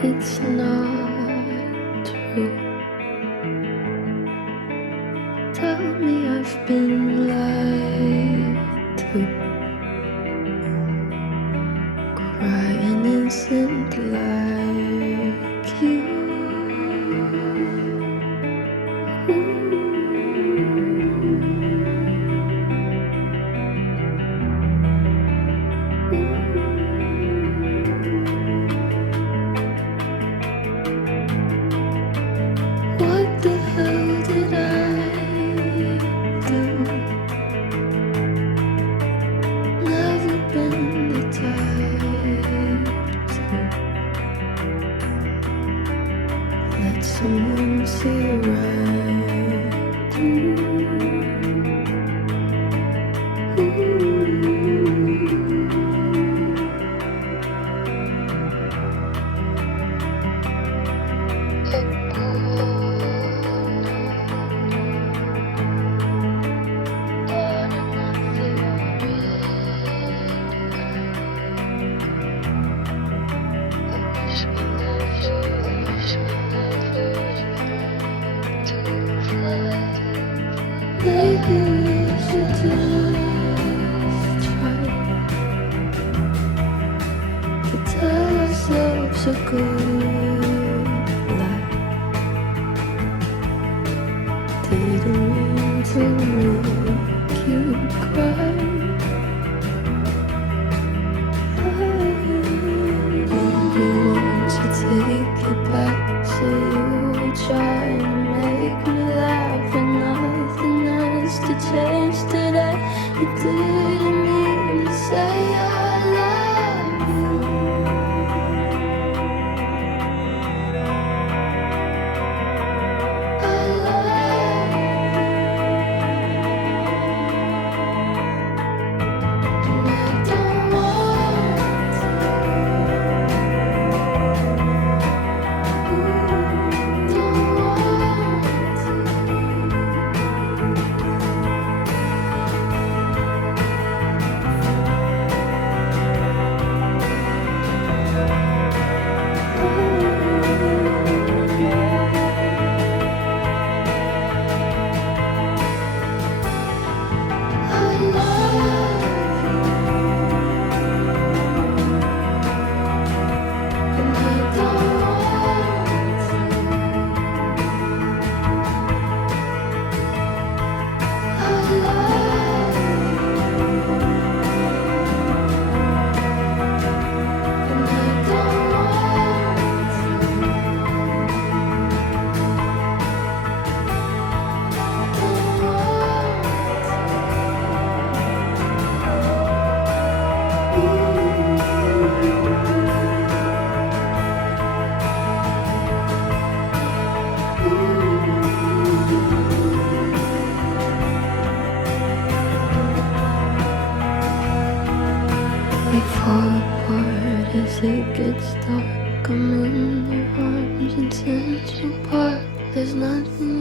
It's not true. Tell me I've been lied to. Crying isn't like you. What the hell did I do? Never been the type to let someone see right through. Maybe we should just try to tell ourselves a good lie. Didn't mean to make you cry. Maybe want to take it back, so you try and make me laugh, and nothing else to change today. You didn't mean to say I love you. I love you, and I don't want to. Don't want we fall apart as it gets dark. I'm in your arms in Central Park. There's nothing